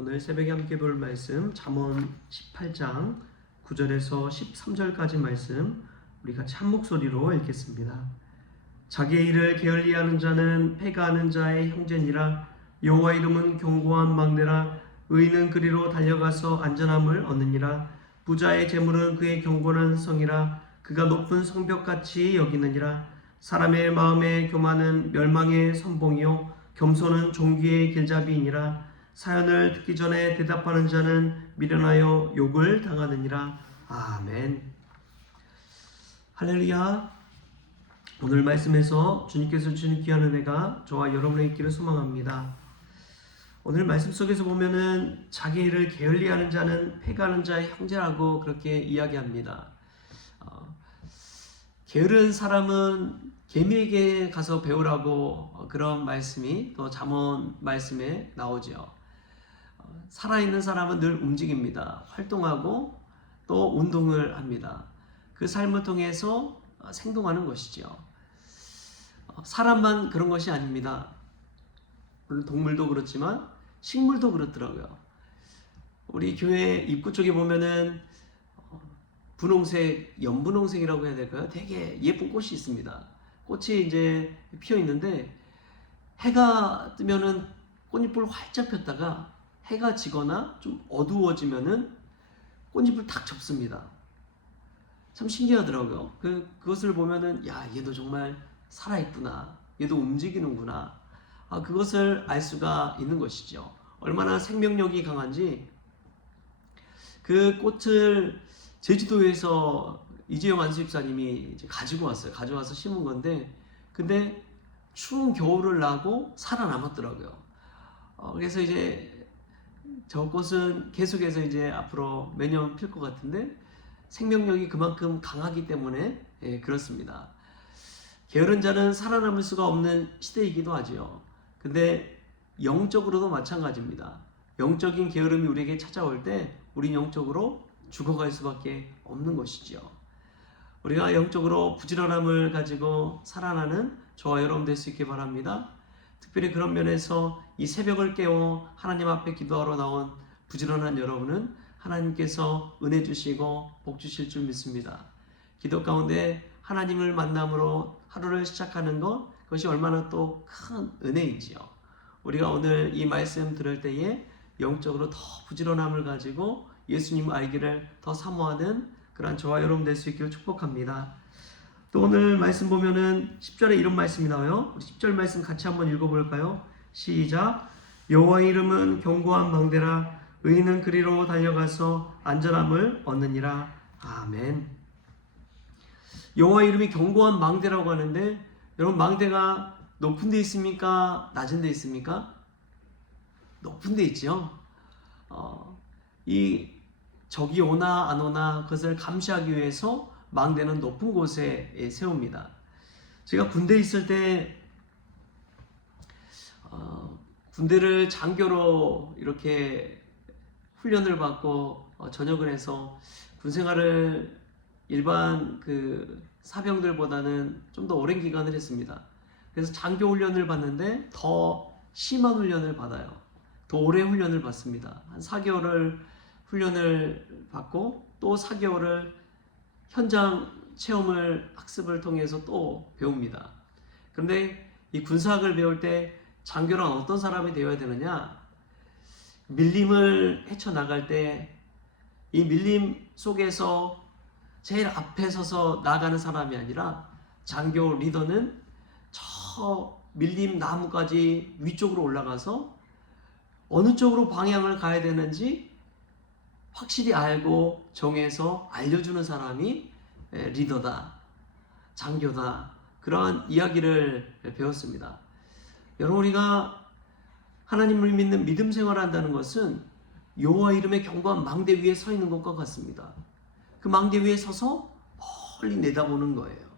오늘 새벽에 함께 볼 말씀 잠언 18장 9절에서 13절까지 말씀 우리 같이 한 목소리로 읽겠습니다. 자기의 일을 게을리하는 자는 패가하는 자의 형제니라. 여호와 이름은 견고한 망대라. 의인은 그리로 달려가서 안전함을 얻느니라. 부자의 재물은 그의 견고한 성이라. 그가 높은 성벽같이 여기느니라. 사람의 마음에 교만은 멸망의 선봉이요 겸손은 종기의 길잡이이니라. 사연을 듣기 전에 대답하는 자는 미련하여 욕을 당하느니라. 아멘. 할렐루야. 오늘 말씀에서 주님께서 주신 귀한 은혜가 저와 여러분의 있기를 소망합니다. 오늘 말씀 속에서 보면은 자기 일을 게을리하는 자는 패가는 자의 형제라고 그렇게 이야기합니다. 게으른 사람은 개미에게 가서 배우라고 그런 말씀이 또 잠언 말씀에 나오죠. 살아있는 사람은 늘 움직입니다. 활동하고 또 운동을 합니다. 그 삶을 통해서 생동하는 것이죠. 사람만 그런 것이 아닙니다. 물론 동물도 그렇지만 식물도 그렇더라고요. 우리 교회 입구 쪽에 보면은 분홍색, 연분홍색이라고 해야 될까요? 되게 예쁜 꽃이 있습니다. 꽃이 이제 피어 있는데 해가 뜨면은 꽃잎을 활짝 폈다가 해가 지거나 좀 어두워지면은 꽃잎을 탁 접습니다. 참 신기하더라고요. 그것을 보면은 야, 얘도 정말 살아있구나. 얘도 움직이는구나. 그것을 알 수가 있는 것이죠. 얼마나 생명력이 강한지. 그 꽃을 제주도에서 이재영 안수집사님이 가지고 왔어요. 가져와서 심은 건데, 근데 추운 겨울을 나고 살아남았더라고요. 그래서 이제 저 꽃은 계속해서 이제 앞으로 매년 필 것 같은데 생명력이 그만큼 강하기 때문에 그렇습니다. 게으른 자는 살아남을 수가 없는 시대이기도 하지요. 근데 영적으로도 마찬가지입니다. 영적인 게으름이 우리에게 찾아올 때 우린 영적으로 죽어갈 수밖에 없는 것이지요. 우리가 영적으로 부지런함을 가지고 살아나는 저와 여러분 될 수 있게 바랍니다. 특별히 그런 면에서 이 새벽을 깨워 하나님 앞에 기도하러 나온 부지런한 여러분은 하나님께서 은혜 주시고 복 주실 줄 믿습니다. 기도 가운데 하나님을 만남으로 하루를 시작하는 것, 그것이 얼마나 또 큰 은혜이지요. 우리가 오늘 이 말씀 들을 때에 영적으로 더 부지런함을 가지고 예수님을 알기를 더 사모하는 그런 저와 여러분 될 수 있기를 축복합니다. 또 오늘 말씀 보면은 10절에 이런 말씀이 나와요. 10절 말씀 같이 한번 읽어볼까요? 시작. 여호와의 이름은 견고한 망대라. 의인은 그리로 달려가서 안전함을 얻느니라. 아멘. 여호와의 이름이 견고한 망대라고 하는데, 여러분 망대가 높은 데 있습니까? 낮은 데 있습니까? 높은 데 있죠. 이 적이 오나 안 오나 그것을 감시하기 위해서 망대는 높은 곳에 세웁니다. 제가 군대에 있을 때 군대를 장교로 이렇게 훈련을 받고 전역을 해서 군생활을 일반 그 사병들보다는 좀 더 오랜 기간을 했습니다. 그래서 장교 훈련을 받는데 더 심한 훈련을 받아요. 더 오래 훈련을 받습니다. 한 4개월을 훈련을 받고 또 4개월을 현장 체험을 학습을 통해서 또 배웁니다. 그런데 이 군사학을 배울 때 장교란 어떤 사람이 되어야 되느냐? 밀림을 헤쳐나갈 때 이 밀림 속에서 제일 앞에 서서 나가는 사람이 아니라 장교 리더는 저 밀림 나무까지 위쪽으로 올라가서 어느 쪽으로 방향을 가야 되는지 확실히 알고 정해서 알려주는 사람이 리더다, 장교다, 그러한 이야기를 배웠습니다. 여러분, 우리가 하나님을 믿는 믿음 생활을 한다는 것은 여호와 이름의 견고한 망대 위에 서 있는 것과 같습니다. 그 망대 위에 서서 멀리 내다보는 거예요.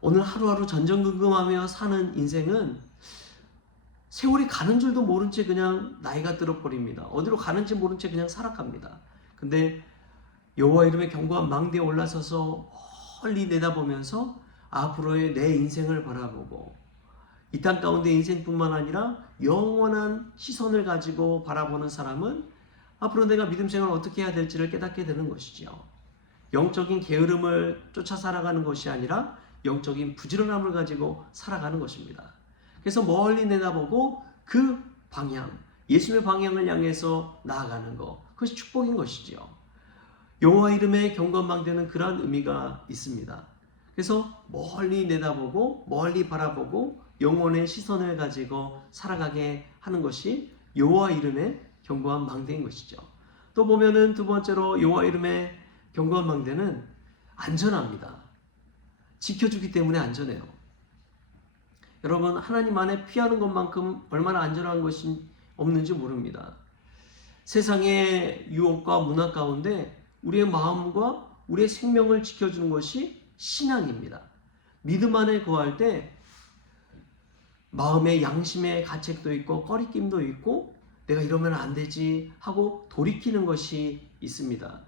오늘 하루하루 전전긍긍하며 사는 인생은 세월이 가는 줄도 모른 채 그냥 나이가 들어버립니다. 어디로 가는지 모른 채 그냥 살아갑니다. 근데 여호와 이름의 견고한 망대에 올라서서 멀리 내다보면서 앞으로의 내 인생을 바라보고 이 땅 가운데 인생뿐만 아니라 영원한 시선을 가지고 바라보는 사람은 앞으로 내가 믿음 생활을 어떻게 해야 될지를 깨닫게 되는 것이죠. 영적인 게으름을 쫓아 살아가는 것이 아니라 영적인 부지런함을 가지고 살아가는 것입니다. 그래서 멀리 내다보고 그 방향, 예수님의 방향을 향해서 나아가는 것, 그것이 축복인 것이죠. 여호와 이름에 경건망대는 그러한 의미가 있습니다. 그래서 멀리 내다보고 멀리 바라보고 영혼의 시선을 가지고 살아가게 하는 것이 여호와 이름의 견고한 망대인 것이죠. 또 보면은 두 번째로 여호와 이름의 견고한 망대는 안전합니다. 지켜주기 때문에 안전해요. 여러분, 하나님 안에 피하는 것만큼 얼마나 안전한 것이 없는지 모릅니다. 세상의 유혹과 문화 가운데 우리의 마음과 우리의 생명을 지켜주는 것이 신앙입니다. 믿음 안에 거할 때 마음의 양심의 가책도 있고 꺼리낌도 있고 내가 이러면 안 되지 하고 돌이키는 것이 있습니다.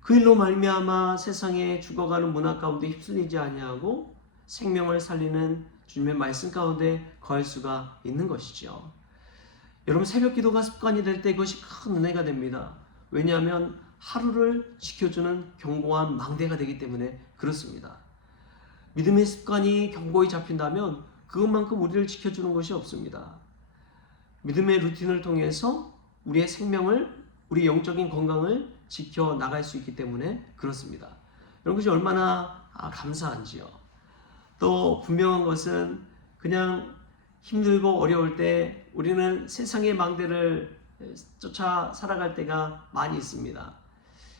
그 일로 말미암아 세상에 죽어가는 문화 가운데 휩쓸리지 아니하고 생명을 살리는 주님의 말씀 가운데 거할 수가 있는 것이죠. 여러분, 새벽 기도가 습관이 될 때 그것이 큰 은혜가 됩니다. 왜냐하면 하루를 지켜주는 견고한 망대가 되기 때문에 그렇습니다. 믿음의 습관이 견고히 잡힌다면 그것만큼 우리를 지켜주는 것이 없습니다. 믿음의 루틴을 통해서 우리의 생명을, 우리 영적인 건강을 지켜나갈 수 있기 때문에 그렇습니다. 이런 것이 얼마나 감사한지요. 또 분명한 것은 그냥 힘들고 어려울 때 우리는 세상의 망대를 쫓아 살아갈 때가 많이 있습니다.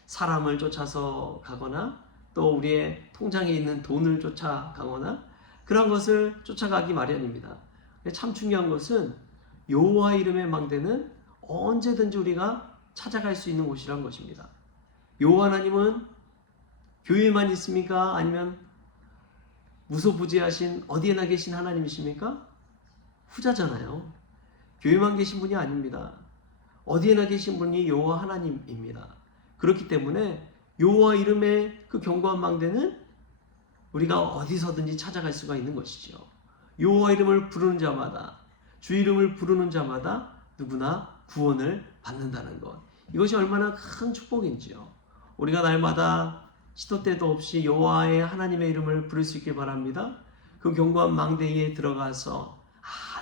사람을 쫓아서 가거나 또 우리의 통장에 있는 돈을 쫓아가거나 그런 것을 쫓아가기 마련입니다. 참 중요한 것은 여호와 이름의 망대는 언제든지 우리가 찾아갈 수 있는 곳이란 것입니다. 여호와 하나님은 교회에만 있습니까? 아니면 무소부지하신 어디에나 계신 하나님이십니까? 후자잖아요. 교회만 계신 분이 아닙니다. 어디에나 계신 분이 여호와 하나님입니다. 그렇기 때문에 여호와 이름의 그 견고한 망대는 우리가 어디서든지 찾아갈 수가 있는 것이죠. 여호와 이름을 부르는 자마다, 주 이름을 부르는 자마다 누구나 구원을 받는다는 것, 이것이 얼마나 큰 축복인지요. 우리가 날마다 시도 때도 없이 여호와의 하나님의 이름을 부를 수 있길 바랍니다. 그 견고한 망대에 들어가서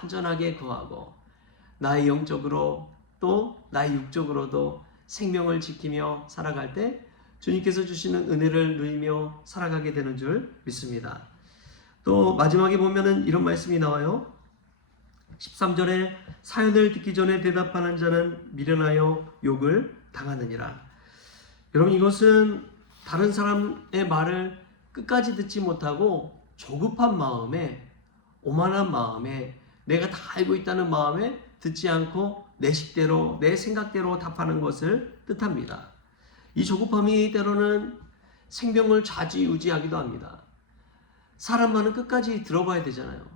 안전하게 거하고 나의 영적으로 또 나의 육적으로도 생명을 지키며 살아갈 때 주님께서 주시는 은혜를 누리며 살아가게 되는 줄 믿습니다. 또 마지막에 보면은 이런 말씀이 나와요. 13절에 사연을 듣기 전에 대답하는 자는 미련하여 욕을 당하느니라. 여러분, 이것은 다른 사람의 말을 끝까지 듣지 못하고 조급한 마음에, 오만한 마음에, 내가 다 알고 있다는 마음에 듣지 않고 내 식대로, 내 생각대로 답하는 것을 뜻합니다. 이 조급함이 때로는 생명을 좌지우지하기도 합니다. 사람 말은 끝까지 들어봐야 되잖아요.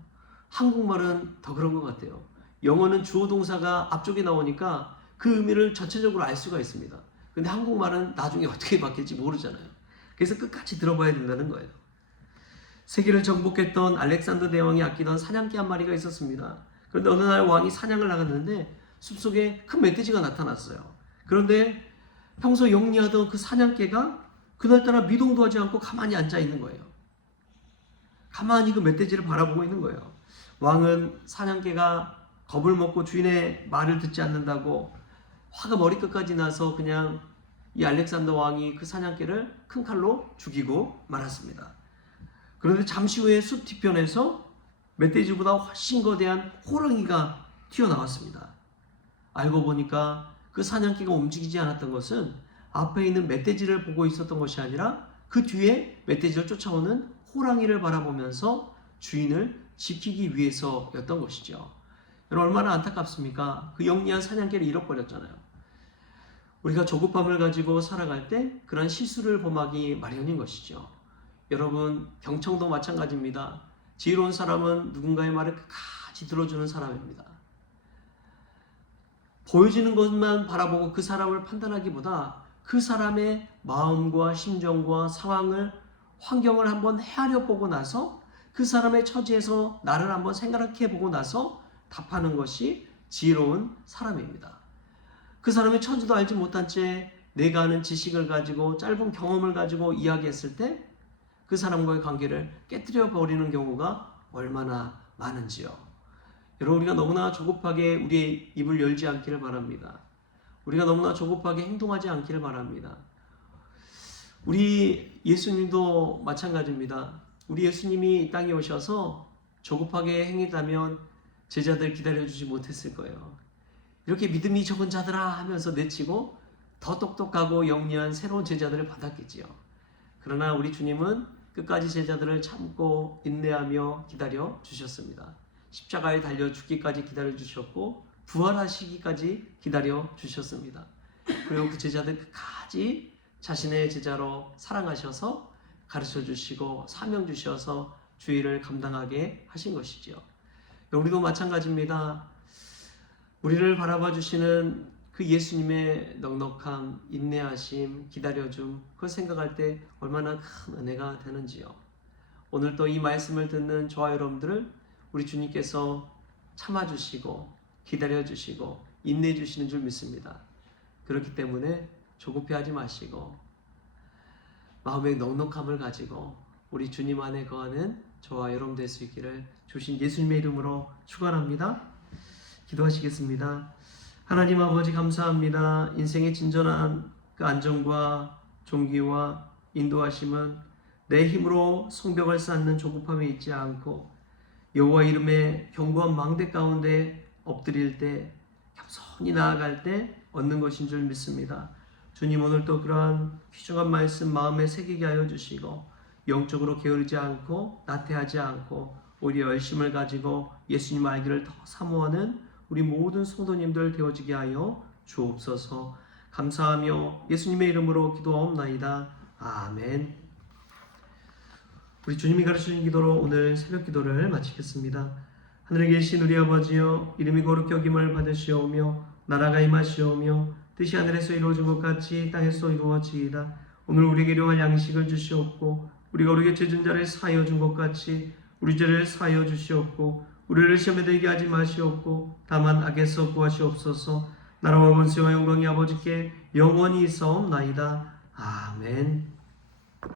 한국말은 더 그런 것 같아요. 영어는 주어 동사가 앞쪽에 나오니까 그 의미를 전체적으로 알 수가 있습니다. 근데 한국말은 나중에 어떻게 바뀔지 모르잖아요. 그래서 끝까지 들어봐야 된다는 거예요. 세계를 정복했던 알렉산더 대왕이 아끼던 사냥개 한 마리가 있었습니다. 그런데 어느 날 왕이 사냥을 나갔는데 숲속에 큰 멧돼지가 나타났어요. 그런데 평소 영리하던 그 사냥개가 그날따라 미동도 하지 않고 가만히 앉아 있는 거예요. 가만히 그 멧돼지를 바라보고 있는 거예요. 왕은 사냥개가 겁을 먹고 주인의 말을 듣지 않는다고 화가 머리끝까지 나서 그냥 이 알렉산더 왕이 그 사냥개를 큰 칼로 죽이고 말았습니다. 그런데 잠시 후에 숲 뒤편에서 멧돼지보다 훨씬 거대한 호랑이가 튀어나왔습니다. 알고 보니까 그 사냥개가 움직이지 않았던 것은 앞에 있는 멧돼지를 보고 있었던 것이 아니라 그 뒤에 멧돼지를 쫓아오는 호랑이를 바라보면서 주인을 지키기 위해서였던 것이죠. 여러분, 얼마나 안타깝습니까? 그 영리한 사냥개를 잃어버렸잖아요. 우리가 조급함을 가지고 살아갈 때 그런 실수를 범하기 마련인 것이죠. 여러분, 경청도 마찬가지입니다. 지혜로운 사람은 누군가의 말을 끝까지 들어주는 사람입니다. 보여지는 것만 바라보고 그 사람을 판단하기보다 그 사람의 마음과 심정과 상황을, 환경을 한번 헤아려 보고 나서 그 사람의 처지에서 나를 한번 생각해 보고 나서 답하는 것이 지혜로운 사람입니다. 그 사람의 처지도 알지 못한 채 내가 아는 지식을 가지고 짧은 경험을 가지고 이야기했을 때 그 사람과의 관계를 깨뜨려 버리는 경우가 얼마나 많은지요. 여러분, 우리가 너무나 조급하게 우리의 입을 열지 않기를 바랍니다. 우리가 너무나 조급하게 행동하지 않기를 바랍니다. 우리 예수님도 마찬가지입니다. 우리 예수님이 이 땅에 오셔서 조급하게 행했다면 제자들 기다려주지 못했을 거예요. 이렇게 믿음이 적은 자들아 하면서 내치고 더 똑똑하고 영리한 새로운 제자들을 받았겠지요. 그러나 우리 주님은 끝까지 제자들을 참고 인내하며 기다려 주셨습니다. 십자가에 달려 죽기까지 기다려 주셨고 부활하시기까지 기다려 주셨습니다. 그리고 그 제자들 끝까지 자신의 제자로 사랑하셔서 가르쳐 주시고 사명 주셔서 주의를 감당하게 하신 것이지요. 우리도 마찬가지입니다. 우리를 바라봐 주시는 그 예수님의 넉넉함, 인내하심, 기다려줌, 그걸 생각할 때 얼마나 큰 은혜가 되는지요. 오늘 또 이 말씀을 듣는 저와 여러분들을 우리 주님께서 참아주시고 기다려주시고 인내해주시는 줄 믿습니다. 그렇기 때문에 조급해하지 마시고 마음의 넉넉함을 가지고 우리 주님 안에 거하는 저와 여러분 될 수 있기를 주신 예수님의 이름으로 축원합니다. 기도하시겠습니다. 하나님 아버지 감사합니다. 인생의 진전한 그 안정과 존귀와 인도하심은 내 힘으로 성벽을 쌓는 조급함에 있지 않고 여호와 이름의 견고한 망대 가운데 엎드릴 때 겸손히 나아갈 때 얻는 것인 줄 믿습니다. 주님, 오늘 또 그러한 귀중한 말씀 마음에 새기게 하여 주시고 영적으로 게으르지 않고 나태하지 않고 오히려 열심을 가지고 예수님 알기를 더 사모하는 우리 모든 성도님들 되어지게 하여 주옵소서. 감사하며 예수님의 이름으로 기도하옵나이다. 아멘. 우리 주님이 가르치신 기도로 오늘 새벽 기도를 마치겠습니다. 하늘에 계신 우리 아버지여, 이름이 거룩히 여김을 받으시오며 나라가 임하시오며 뜻이 하늘에서 이루어진 것 같이 땅에서 이루어지이다. 오늘 우리에게 일용할 양식을 주시옵고 우리가 우리에게 죄진 자를 사하여 준 것 같이 우리 죄를 사하여 주시옵고 우리를 시험에 들게 하지 마시옵고 다만 악에서 구하시옵소서. 나라와 권세와 영광이 아버지께 영원히 있사옵나이다. 아멘.